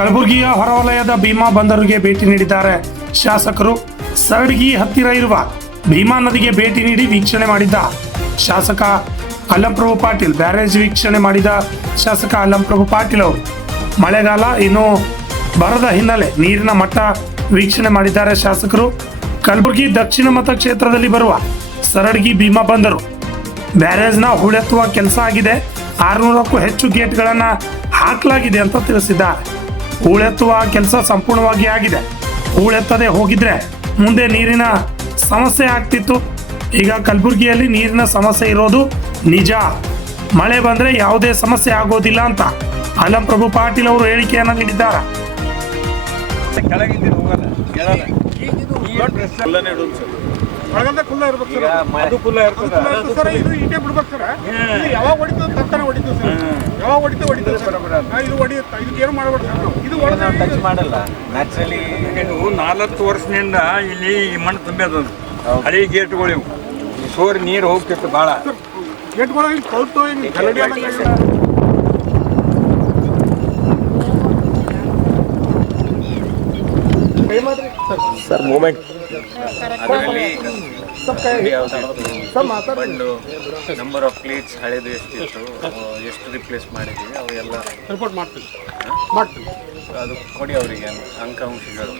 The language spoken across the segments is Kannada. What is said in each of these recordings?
ಕಲಬುರಗಿಯ ಹೊರವಲಯದ ಭೀಮಾ ಬಂದರಿಗೆ ಭೇಟಿ ನೀಡಿದ್ದಾರೆ ಶಾಸಕರು. ಸರಡಗಿ ಹತ್ತಿರ ಇರುವ ಭೀಮಾ ನದಿಗೆ ಭೇಟಿ ನೀಡಿ ವೀಕ್ಷಣೆ ಮಾಡಿದ್ದ ಶಾಸಕ ಅಲ್ಲಂಪ್ರಭು ಪಾಟೀಲ್. ಬ್ಯಾರೇಜ್ ವೀಕ್ಷಣೆ ಮಾಡಿದ ಶಾಸಕ ಅಲ್ಲಂಪ್ರಭು ಪಾಟೀಲ್ ಅವರು ಮಳೆಗಾಲ ಇನ್ನು ಬರದ ಹಿನ್ನೆಲೆ ನೀರಿನ ಮಟ್ಟ ವೀಕ್ಷಣೆ ಮಾಡಿದ್ದಾರೆ ಶಾಸಕರು. ಕಲಬುರಗಿ ದಕ್ಷಿಣ ಮತಕ್ಷೇತ್ರದಲ್ಲಿ ಬರುವ ಸರಡಗಿ ಭೀಮಾ ಬಂದರು ಬ್ಯಾರೇಜ್ನ ಹೂಳೆತ್ತುವ ಕೆಲಸ ಆಗಿದೆ. 600ಕ್ಕೂ ಹೆಚ್ಚು ಗೇಟ್ಗಳನ್ನು ಹಾಕಲಾಗಿದೆ ಅಂತ ತಿಳಿಸಿದ್ದಾರೆ. ಹೂಳೆತ್ತುವ ಕೆಲಸ ಸಂಪೂರ್ಣವಾಗಿ ಆಗಿದೆ. ಹೂಳೆತ್ತದೆ ಹೋಗಿದ್ರೆ ಮುಂದೆ ನೀರಿನ ಸಮಸ್ಯೆ ಆಗ್ತಿತ್ತು. ಈಗ ಕಲಬುರಗಿಯಲ್ಲಿ ನೀರಿನ ಸಮಸ್ಯೆ ಇರೋದು ನಿಜ. ಮಳೆ ಬಂದರೆ ಯಾವುದೇ ಸಮಸ್ಯೆ ಆಗೋದಿಲ್ಲ ಅಂತ ಅಲ್ಲಂಪ್ರಭು ಪಾಟೀಲ್ ಅವರು ಹೇಳಿಕೆಯನ್ನು ನೀಡಿದ್ದಾರೆ. ಮಳೆಗಾಲದಾಗ ಕುಲ್ಲ ಇರ್ಬೇಕು ಸರ್, ಅದು ಕುಲ್ಲ ಇರ್ತದೆ ಸರ್. ಇದು ಈಟೆ ಬಿಡ್ಬೇಕು ಸರ್. ಯಾವಾಗ ಹೊಡಿತದೆ ತರ್ತಾನೆ ಹೊಡಿತೀವಿ ಸರ್. ಯಾವಾಗ ಹೊಡಿತೇವೆ ಸರ್. ಇದು ಹೊಡಿಯುತ್ತೆ, ಇದಕ್ಕೆ ಏನು ಮಾಡಬೇಡ ಸರ್. ನಾವು ಇದು ಟಚ್ ಮಾಡಲ್ಲ. ನ್ಯಾಚುರಲಿ ನೀವು 4 ವರ್ಷದಿಂದ ಇಲ್ಲಿ ಮಣ್ಣು ತುಂಬಿದ ಹಳಿ ಗೇಟ್ಗಳು ಇವು ಸೋರಿ ನೀರು ಹೋಗ್ತಿತ್ತು ಭಾಳ. ಗೇಟ್ಗಳು ಹಿಂಗೆ ಕೌತು ಹಿಂಗೆ ಗಲಡಿ ಆದಂಗೆ. ಸರ್ ಮೂಮೆಂಟ್ ಮಣ್ಣು ನಂಬರ್ ಆಫ್ ಪ್ಲೇಟ್ಸ್ ಹಳೇದು ಎಷ್ಟಿತ್ತು, ಎಷ್ಟು ರಿಪ್ಲೇಸ್ ಮಾಡಿದ್ದೀವಿ ಅವೆಲ್ಲ ರಿಪೋರ್ಟ್ ಮಾಡ್ತೀವಿ. ಅದು ಕೊಡಿ ಅವರಿಗೆ ಅಂಕಿಅಂಶಗಳು.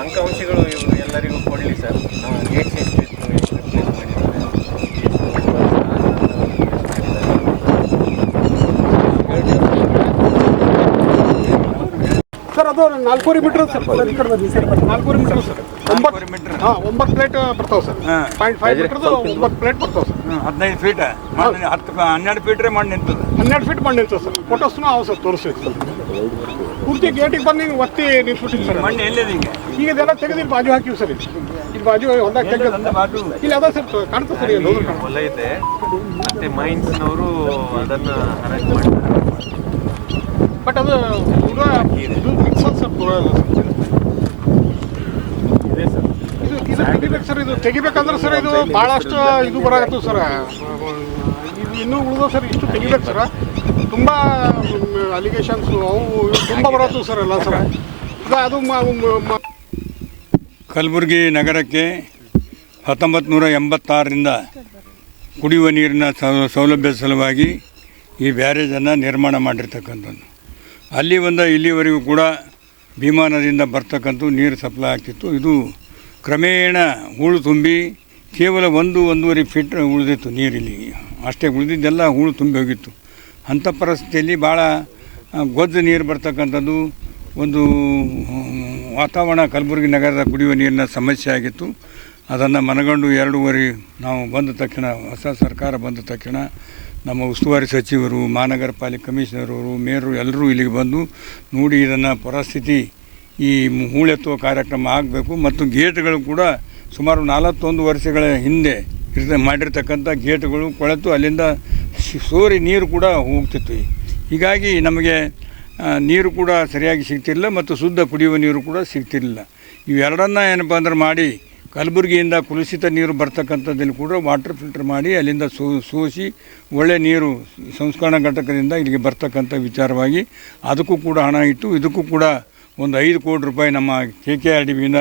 ಅಂಕಿಅಂಶಗಳು ಇವರು ಎಲ್ಲರಿಗೂ ಕೊಡಲಿ ಸರ್. ನಾವು ಗೇಟ್ಸ್ ಎಷ್ಟಿತ್ತು, ಎಷ್ಟು ರಿಪ್ಲೇಸ್ ಸರ್. ಅದು 4 ಮೀಟರ್ ಸರ್. ಈ ಕಡೆ ಬನ್ನಿ sir. 4 meter sir. 9 meter. 9 plate ಬರ್ತಾವೆ ಸರ್. 0.5 ಮೀಟರ್ದು 9 ಪ್ಲೇಟ್ ಬರ್ತಾವೆ ಸರ್. 15 ಫೀಟ್ 12 ಫೀಟ್ರೆ ಮಣ್ಣು ನಿಂತದ್ದು. 12 ಫೀಟ್ ಮಣ್ಣು ನಿಲ್ತದೆ ಸರ್. ಫೋಟೋಸ್ನು ಅವು ಸರ್ ತೋರಿಸ್ತೀವಿ ಸರ್. ಪೂರ್ತಿ ಗೇಟಿಗೆ ಬಂದು ಹಿಂಗೆ ಒತ್ತಿ ನಿಲ್ಸ್ಬಿಟ್ಟಿವಿ ಸರ್. ಮಣ್ಣು ಎಲ್ಲಿದೆ ಈಗ ಇದೆಲ್ಲ ತೆಗೆದು ಇಲ್ಲಿ ಬಾಜು ಹಾಕಿವಿ ಸರ್. ಇಲ್ಲಿ ಬಾಜು ಹೊಲ್ದಾಗ ತೆಗೆದು ಇಲ್ಲಿ ಅದ ಸರ್ ಕಾಣ್ತದೆ ಸರ್. ಇಲ್ಲಿ ಹೊಲ ಇದೆ ಮತ್ತೆ ಮೈನ್ಸ್ನವರು ಅದನ್ನು ಹರಾಜು ಮಾಡ್ತಾರೆ. ಬಟ್ ಅದು ಪೂರಾ ಇದು ಮಿಕ್ಸ್ ಸರ್. ಪೂರಾ ಇದೆ ಸರ್. ಇದು ತೆಗಿಬೇಕು ಸರ್. ಇದು ತೆಗಿಬೇಕಂದ್ರೆ ಸರ್ ಇದು ಭಾಳಷ್ಟು ಇದು ಬರಾಕತ್ತು ಸರ್. ಇದು ಇನ್ನೂ ಉಳಿದೋ ಸರ್. ಇಷ್ಟು ತೆಗಿಬೇಕು ಸರ್. ತುಂಬ ಅಲಿಗೇಷನ್ಸು ಅವು ತುಂಬ ಬರತ್ತು ಸರ್ ಎಲ್ಲ ಸರ್. ಈಗ ಅದು ಕಲಬುರಗಿ ನಗರಕ್ಕೆ 1986ರಿಂದ ಕುಡಿಯುವ ನೀರಿನ ಸೌಲಭ್ಯ ಸಲುವಾಗಿ ಈ ಬ್ಯಾರೇಜನ್ನು ನಿರ್ಮಾಣ ಮಾಡಿರ್ತಕ್ಕಂಥದ್ದು. ಅಲ್ಲಿ ಇಲ್ಲಿವರೆಗೂ ಕೂಡ ಭೀಮಾ ನದಿಯಿಂದ ಬರ್ತಕ್ಕಂಥ ನೀರು ಸಪ್ಲೈ ಆಗ್ತಿತ್ತು. ಇದು ಕ್ರಮೇಣ ಹೂಳು ತುಂಬಿ ಕೇವಲ 1-1.5 ಫೀಟ್ ಉಳಿದಿತ್ತು ನೀರಿಲ್ಲಿ. ಅಷ್ಟೇ ಉಳಿದಿದ್ದೆಲ್ಲ ಹೂಳು ತುಂಬಿ ಹೋಗಿತ್ತು. ಅಂಥ ಪರಿಸ್ಥಿತಿಯಲ್ಲಿ ಭಾಳ ಗೊಜ್ಜು ನೀರು ಬರ್ತಕ್ಕಂಥದ್ದು ಒಂದು ವಾತಾವರಣ ಕಲಬುರಗಿ ನಗರದ ಕುಡಿಯುವ ನೀರಿನ ಸಮಸ್ಯೆ ಆಗಿತ್ತು. ಅದನ್ನು ಮನಗಂಡು 2 ನಾವು ಬಂದ ತಕ್ಷಣ, ಹೊಸ ಸರ್ಕಾರ ಬಂದ ತಕ್ಷಣ ನಮ್ಮ ಉಸ್ತುವಾರಿ ಸಚಿವರು, ಮಹಾನಗರ ಪಾಲಿಕೆ ಕಮಿಷನರವರು, ಮೇಯರು ಎಲ್ಲರೂ ಇಲ್ಲಿಗೆ ಬಂದು ನೋಡಿ ಇದನ್ನು ಪರಿಸ್ಥಿತಿ ಈ ಹೂಳೆತ್ತುವ ಕಾರ್ಯಕ್ರಮ ಆಗಬೇಕು. ಮತ್ತು ಗೇಟ್ಗಳು ಕೂಡ ಸುಮಾರು 41 ವರ್ಷಗಳ ಹಿಂದೆ ಮಾಡಿರ್ತಕ್ಕಂಥ ಗೇಟ್ಗಳು ಕೊಳೆತು ಅಲ್ಲಿಂದ ಸೋರಿ ನೀರು ಕೂಡ ಹೋಗ್ತಿತ್ತು. ಹೀಗಾಗಿ ನಮಗೆ ನೀರು ಕೂಡ ಸರಿಯಾಗಿ ಸಿಗ್ತಿರಲಿಲ್ಲ ಮತ್ತು ಶುದ್ಧ ಕುಡಿಯುವ ನೀರು ಕೂಡ ಸಿಗ್ತಿರಲಿಲ್ಲ. ಇವೆರಡನ್ನ ಏನಪ್ಪ ಅಂದ್ರೆ ಮಾಡಿ ಕಲಬುರಗಿಯಿಂದ ಕಲುಷಿತ ನೀರು ಬರ್ತಕ್ಕಂಥದ್ದಲ್ಲಿ ಕೂಡ ವಾಟರ್ ಫಿಲ್ಟರ್ ಮಾಡಿ ಅಲ್ಲಿಂದ ಸೋಸಿ ಒಳ್ಳೆ ನೀರು ಸಂಸ್ಕರಣಾ ಘಟಕದಿಂದ ಇಲ್ಲಿಗೆ ಬರ್ತಕ್ಕಂಥ ವಿಚಾರವಾಗಿ ಅದಕ್ಕೂ ಕೂಡ ಹಣ ಇಟ್ಟು ಇದಕ್ಕೂ ಕೂಡ ಒಂದು 5 ಕೋಟಿ ರೂಪಾಯಿ ನಮ್ಮ KKRDBಯಿಂದ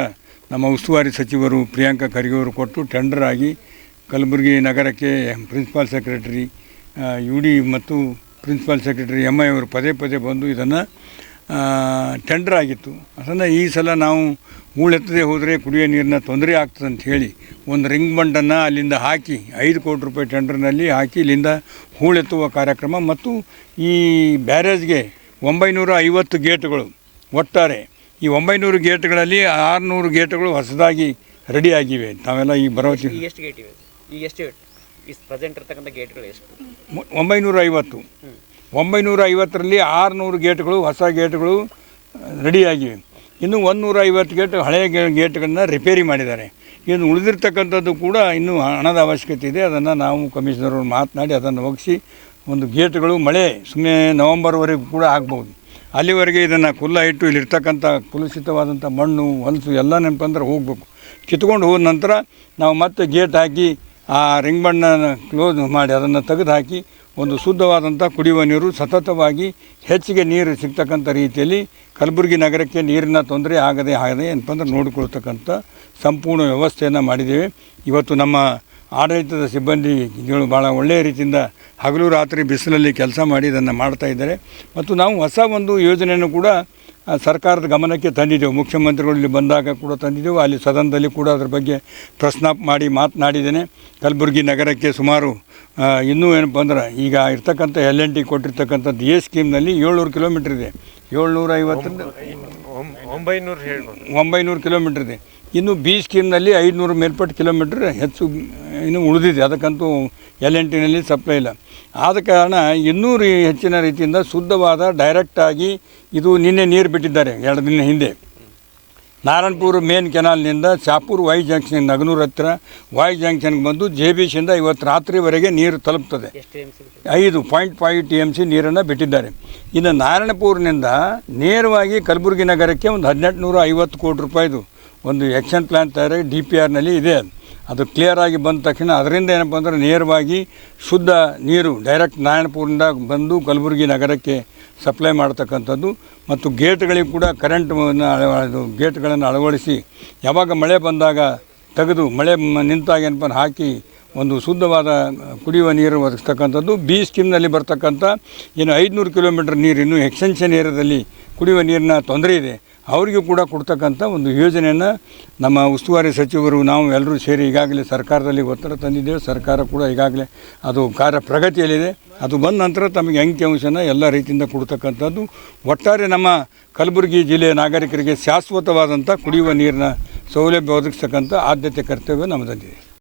ನಮ್ಮ ಉಸ್ತುವಾರಿ ಸಚಿವರು ಪ್ರಿಯಾಂಕಾ ಖರ್ಗೆ ಅವರು ಕೊಟ್ಟು ಟೆಂಡರ್ ಆಗಿ ಕಲಬುರಗಿ ನಗರಕ್ಕೆ ಪ್ರಿನ್ಸಿಪಾಲ್ ಸೆಕ್ರೆಟರಿ UD ಮತ್ತು ಪ್ರಿನ್ಸಿಪಾಲ್ ಸೆಕ್ರೆಟರಿ MI ಅವರು ಪದೇ ಬಂದು ಇದನ್ನು ಟೆಂಡರ್ ಆಗಿತ್ತು. ಅದನ್ನು ಈ ಸಲ ನಾವು ಹೂಳೆತ್ತದೇ ಹೋದರೆ ಕುಡಿಯೋ ನೀರಿನ ತೊಂದರೆ ಆಗ್ತದೆ ಅಂತ ಹೇಳಿ ಒಂದು ರಿಂಗ್ ಬಂಡನ್ನು ಅಲ್ಲಿಂದ ಹಾಕಿ 5 ಕೋಟಿ ರೂಪಾಯಿ ಟೆಂಡರ್ನಲ್ಲಿ ಹಾಕಿ ಇಲ್ಲಿಂದ ಹೂಳೆತ್ತುವ ಕಾರ್ಯಕ್ರಮ ಮತ್ತು ಈ ಬ್ಯಾರೇಜ್ಗೆ 950 ಗೇಟ್ಗಳು ಒಟ್ಟಾರೆ. ಈ 900 ಗೇಟ್ಗಳಲ್ಲಿ 600 ಗೇಟ್ಗಳು ಹೊಸದಾಗಿ ರೆಡಿ ಆಗಿವೆ. ತಾವೆಲ್ಲ ಈಗ ಬರೋತಿ ಎಷ್ಟು ಗೇಟ್ ಇವೆ? ಈಗ ಎಷ್ಟು ಪ್ರೆಸೆಂಟ್ ಇರ್ತಕ್ಕಂಥ ಗೇಟ್ಗಳು ಎಷ್ಟು? 950. 950ರಲ್ಲಿ 600 ಗೇಟ್ಗಳು ಹೊಸ ಗೇಟ್ಗಳು ರೆಡಿಯಾಗಿವೆ. ಇನ್ನು 150 ಗೇಟ್ ಹಳೆಯ ಗೇಟ್ಗಳನ್ನು ರಿಪೇರಿ ಮಾಡಿದ್ದಾರೆ. ಇನ್ನು ಉಳಿದಿರ್ತಕ್ಕಂಥದ್ದು ಕೂಡ ಇನ್ನೂ ಹಣದ ಅವಶ್ಯಕತೆ ಇದೆ. ಅದನ್ನು ನಾವು ಕಮಿಷನರ್ ಮಾತನಾಡಿ ಅದನ್ನು ಒಗ್ಗಿಸಿ ಒಂದು ಗೇಟ್ಗಳು ಮಳೆ ಸುಮ್ಮನೆ ನವಂಬರ್ವರೆಗೂ ಕೂಡ ಆಗ್ಬೋದು. ಅಲ್ಲಿವರೆಗೆ ಇದನ್ನು ಕುಲ್ಲ ಇಟ್ಟು ಇಲ್ಲಿರ್ತಕ್ಕಂಥ ಕಲುಷಿತವಾದಂಥ ಮಣ್ಣು ಹೊಲಸು ಎಲ್ಲ ನೆನಪಂದ್ರೆ ಹೋಗಬೇಕು. ಕಿತ್ಕೊಂಡು ಹೋದ ನಂತರ ನಾವು ಮತ್ತೆ ಗೇಟ್ ಹಾಕಿ ಆ ರಿಂಗ್ ಬಣ್ಣ ಕ್ಲೋಸ್ ಮಾಡಿ ಅದನ್ನು ತೆಗೆದು ಹಾಕಿ ಒಂದು ಶುದ್ಧವಾದಂಥ ಕುಡಿಯುವ ನೀರು ಸತತವಾಗಿ ಹೆಚ್ಚಿಗೆ ನೀರು ಸಿಗ್ತಕ್ಕಂಥ ರೀತಿಯಲ್ಲಿ ಕಲಬುರಗಿ ನಗರಕ್ಕೆ ನೀರಿನ ತೊಂದರೆ ಆಗದೆ ಏನಪ್ಪ ಅಂದ್ರೆ ನೋಡಿಕೊಳ್ತಕ್ಕಂಥ ಸಂಪೂರ್ಣ ವ್ಯವಸ್ಥೆಯನ್ನು ಮಾಡಿದ್ದೇವೆ. ಇವತ್ತು ನಮ್ಮ ಆಡಳಿತದ ಸಿಬ್ಬಂದಿಗಳು ಭಾಳ ಒಳ್ಳೆಯ ರೀತಿಯಿಂದ ಹಗಲು ರಾತ್ರಿ ಬಿಸಿಲಲ್ಲಿ ಕೆಲಸ ಮಾಡಿ ಇದನ್ನು ಮಾಡ್ತಾ ಇದ್ದಾರೆ. ಮತ್ತು ನಾವು ಹೊಸ ಒಂದು ಯೋಜನೆಯನ್ನು ಕೂಡ ಸರ್ಕಾರದ ಗಮನಕ್ಕೆ ತಂದಿದ್ದೆವು. ಮುಖ್ಯಮಂತ್ರಿಗಳು ಇಲ್ಲಿ ಬಂದಾಗ ಕೂಡ ತಂದಿದ್ದೆವು. ಅಲ್ಲಿ ಸದನದಲ್ಲಿ ಕೂಡ ಅದರ ಬಗ್ಗೆ ಪ್ರಶ್ನೆ ಮಾಡಿ ಮಾತನಾಡಿದ್ದೇನೆ. ಕಲಬುರಗಿ ನಗರಕ್ಕೆ ಸುಮಾರು ಇನ್ನೂ ಏನಪ್ಪ ಅಂದ್ರೆ ಈಗ ಇರ್ತಕ್ಕಂಥ LNT ಕೊಟ್ಟಿರ್ತಕ್ಕಂಥದ್ದು A ಸ್ಕೀಮ್ನಲ್ಲಿ 700 ಕಿಲೋಮೀಟ್ರ್ ಇದೆ. 900 ಕಿಲೋಮೀಟ್ರ್ ಇದೆ. ಇನ್ನು B ಸ್ಕೀಮ್ನಲ್ಲಿ 500 ಮೇಲ್ಪಟ್ಟು ಕಿಲೋಮೀಟ್ರ್ ಹೆಚ್ಚು ಇನ್ನೂ ಉಳಿದಿದೆ. ಅದಕ್ಕಂತೂ LNTನಲ್ಲಿ ಸಪ್ಲೈ ಇಲ್ಲ. ಆದ ಕಾರಣ ಇನ್ನೂ ಹೆಚ್ಚಿನ ರೀತಿಯಿಂದ ಶುದ್ಧವಾದ ಡೈರೆಕ್ಟಾಗಿ ಇದು ನಿನ್ನೆ ನೀರು ಬಿಟ್ಟಿದ್ದಾರೆ 2 ದಿನ ಹಿಂದೆ. ನಾರಾಯಣಪುರ ಮೇನ್ ಕೆನಾಲ್ನಿಂದ ಶಾಪುರ್ ವೈ ಜಂಕ್ಷನ್ ನಗನೂರು ಹತ್ತಿರ ವೈ ಜಂಕ್ಷನ್ಗೆ ಬಂದು JBCಯಿಂದ ಇವತ್ತು ರಾತ್ರಿವರೆಗೆ ನೀರು ತಲುಪ್ತದೆ. 5.5 TMC ನೀರನ್ನು ಬಿಟ್ಟಿದ್ದಾರೆ. ಇನ್ನು ನಾರಾಯಣಪುರನಿಂದ ನೇರವಾಗಿ ಕಲಬುರಗಿ ನಗರಕ್ಕೆ ಒಂದು 1850 ಕೋಟಿ ರೂಪಾಯಿದು ಒಂದು ಆ್ಯಕ್ಷನ್ ಪ್ಲ್ಯಾನ್ ತಯಾರಾಗಿ DPRನಲ್ಲಿ ಇದೆ. ಅದು ಕ್ಲಿಯರಾಗಿ ಬಂದ ತಕ್ಷಣ ಅದರಿಂದ ಏನಪ್ಪ ಅಂದ್ರೆ ನೇರವಾಗಿ ಶುದ್ಧ ನೀರು ಡೈರೆಕ್ಟ್ ನಾರಾಯಣಪುರದಿಂದ ಬಂದು ಕಲಬುರಗಿ ನಗರಕ್ಕೆ ಸಪ್ಲೈ ಮಾಡ್ತಕ್ಕಂಥದ್ದು. ಮತ್ತು ಗೇಟ್ಗಳಿಗೆ ಕೂಡ ಗೇಟ್ಗಳನ್ನು ಅಳವಡಿಸಿ ಯಾವಾಗ ಮಳೆ ಬಂದಾಗ ತೆಗೆದು ಮಳೆ ನಿಂತಾಗ ಏನಪ್ಪ ಹಾಕಿ ಒಂದು ಶುದ್ಧವಾದ ಕುಡಿಯುವ ನೀರು ಒದಗಿಸ್ತಕ್ಕಂಥದ್ದು. B ಸ್ಕೀಮ್ನಲ್ಲಿ ಬರ್ತಕ್ಕಂಥ ಏನು 500 ಕಿಲೋಮೀಟ್ರ್ ನೀರು ಇನ್ನೂ ಎಕ್ಸ್ಟೆನ್ಷನ್ ಏರಿಯಾದಲ್ಲಿ ಕುಡಿಯುವ ನೀರಿನ ತೊಂದರೆ ಇದೆ, ಅವರಿಗೂ ಕೂಡ ಕೊಡ್ತಕ್ಕಂಥ ಒಂದು ಯೋಜನೆಯನ್ನು ನಮ್ಮ ಉಸ್ತುವಾರಿ ಸಚಿವರು ನಾವು ಎಲ್ಲರೂ ಸೇರಿ ಈಗಾಗಲೇ ಸರ್ಕಾರದಲ್ಲಿ ಒತ್ತಡ ತಂದಿದ್ದೇವೆ. ಸರ್ಕಾರ ಕೂಡ ಈಗಾಗಲೇ ಅದು ಕಾರ್ಯ ಪ್ರಗತಿಯಲ್ಲಿದೆ. ಅದು ಬಂದ ನಂತರ ತಮಗೆ ಅಂಕಿಅಂಶನ ಎಲ್ಲ ರೀತಿಯಿಂದ ಕೊಡ್ತಕ್ಕಂಥದ್ದು. ಒಟ್ಟಾರೆ ನಮ್ಮ ಕಲಬುರಗಿ ಜಿಲ್ಲೆಯ ನಾಗರಿಕರಿಗೆ ಶಾಶ್ವತವಾದಂಥ ಕುಡಿಯುವ ನೀರಿನ ಸೌಲಭ್ಯ ಒದಗಿಸ್ತಕ್ಕಂಥ ಆದ್ಯತೆ ಕರ್ತವ್ಯ ನಮ್ಮದಿದೆ.